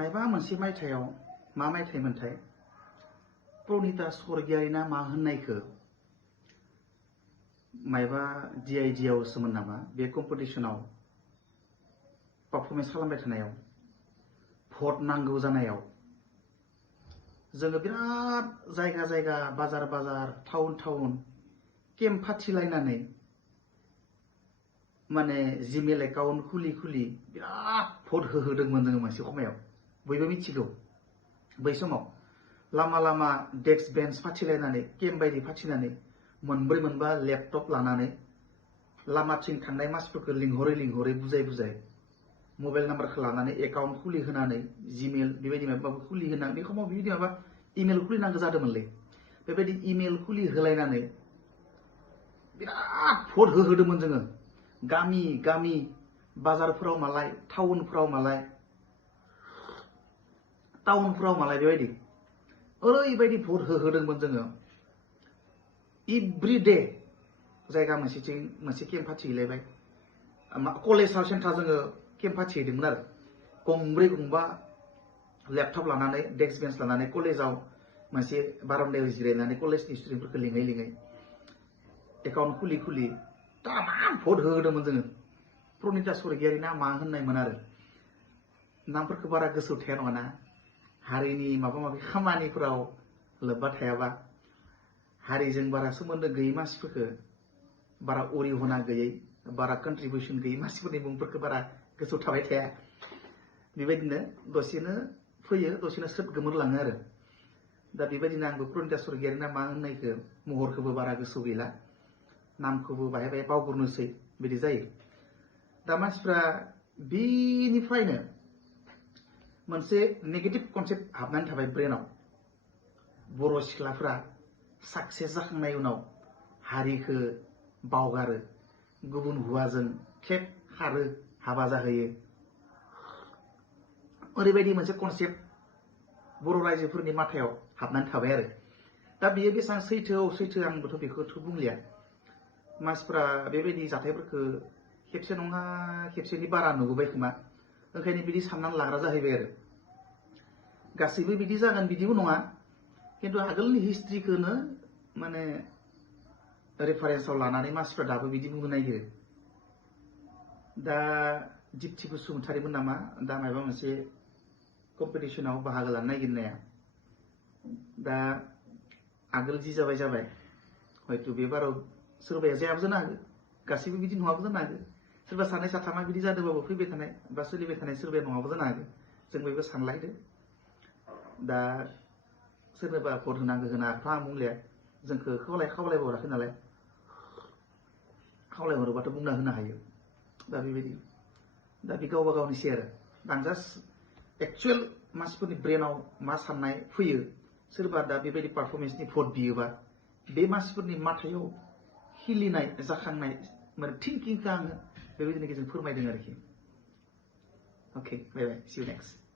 मायबा मोनसे मायथाइयाव मा मायथाइमोनथाय प्रनिता स्वर्गियारिना मा होननायखो मायबा DID आवसोमोन नामा बे कम्पिटिशनाव पारफरमेन्स खालामबाय थानायाव भट नांगौ जानायाव जोङो बिराद जायगा जायगा बाजार बाजार टाउन टाउन केम्प फाथिलायनानै माने जिमेल एकाउन्ट खुलि खुलि बिराद भट होहोदोंमोन जोङो मोनसे समायाव बयबो मिथिगौ बै समाव लामा लामा डेस्क बेन्च फाथिलायनानै केम्प बायदि फाथिनानै मोनब्रै मोनबा लेपटप लानानै लामाथिं थांनाय मानसिफोरखौ लिंहरै बुजाय बुजाय मबाइल नाम्बारखौ लानानै एकाउन्ट खुलि होनानै जिमेल बेबायदि माबा खुलि होनानै बे समाव बेबायदि माबा इमेल खुलिनांगौ जादोंमोनलै बेबायदि इमेल खुलि होलायनानै बिराद भट होहोदोंमोन जोङो गामि गामि बाजारफोराव मालाय टाउनफोराव मालाय बेबायदि ओरैबायदि भट होहोदोंमोन जोङो एभ्रि डे जायगा मोनसेथिं मोनसे केम्प फाथिहैलायबाय कलेज सेन्टार जोङो केम्प फाथिहैदोंमोन आरो गंब्रै गंबा लेपटप लानानै डेस्क बेन्च लानानै कलेजाव मोनसे बारान्दायाव जिरायनानै कलेजनि स्टुडेन्टफोरखौ लिङै एकाउन्ट खुलि खुलि तामाम भट होदोंमोन जोङो प्रनिता स्वर्गियारिना मा होननायमोन आरो नामफोरखौ बारा गोसोआव थाया नङाना हारिनि माबा माबि खामानिफोराव लोब्बा थायाबा हारिजों बारा सोमोन्दो गैयै मानसिफोरखौ बारा अरिहना गैयै बारा कन्ट्रिबिउसन गैयै मानसिफोरनि मुंफोरखौ बारा गोसोआव थाबाय थाया बेबायदिनो दसेनो फैयो दसेनो स्रोद गोमोरलाङो आरो दा बेबायदिनो आंबो प्रनिता स्वर्गियारिना मा होननायखौ महरखौबो बारा गोसोआव गैला नामखौबो बाहाय बाहाय बावगारनोसै बिदि जायो दा मानसिफ्रा बेनिफ्रायनो मोनसे नेगेटिभ कनसेप्ट हाबनानै थाबाय ब्रेनाव बर' सिख्लाफ्रा साक्सेस जाखांनाय उनाव हारिखौ बावगारो गुबुन हौवाजों खेब खारो हाबा जाहोयो ओरैबायदि मोनसे कनसेप्ट बर' रायजोफोरनि माथायाव हाबनानै थाबाय आरो दा बियो बेसेबां सैथो आंबोथ' बेखौथ' बुंलिया मानसिफ्रा बेबायदि जाथायफोरखौ खेबसे नङा खेबसेनि बारा नुबोबाय खोमा ओंखायनो बिदि साननानै लाग्रा जाहैबाय आरो गासैबो बिदि जागोन बिदिबो नङा खिन्थु आगोलनि हिस्ट्रिखौनो माने रेफारेन्सआव लानानै मानसिफ्रा दाबो बिदि बुंनो नागिरो दा दिप्ति बसुमतारीमोन नामा दा माबा मोनसे कम्पिटिशनाव बाहागो लानो नागिरनाया दा आगोल जि जाबाय हयथ' बे बाराव सोरबाया जायाबो जानो हागौ गासैबो बिदि नङाबो जानो हागौ सोरबा सानै साथामा बिदि जादोंबाबो फैबाय थानाय बा सोलिबाय थानाय सोरबाया नङाबो जानो हागौ जों बयबो सानलायदो दा सोरनोबा भट होनांगौ होनाखै आं बुंलिया जोंखौ खावलायहराखै नालाय खावलायहरोबाथ' बुंना होनो हायो दा बेबायदि दा बे गावबा गावनिसै आरो आं जास्ट एक्सुवेल मानसिफोरनि ब्रेनाव मा साननाय फैयो सोरबा दा बेबायदि पारफरमेन्सनि भट बियोबा बे मानसिफोरनि माथायाव हिलिनाय जाखांनाय माने थिंकिंखौ आङो बेबायदिनि गेजेरजों फोरमायदों आरोखि अके बाय बाय सी यू नेक्स्ट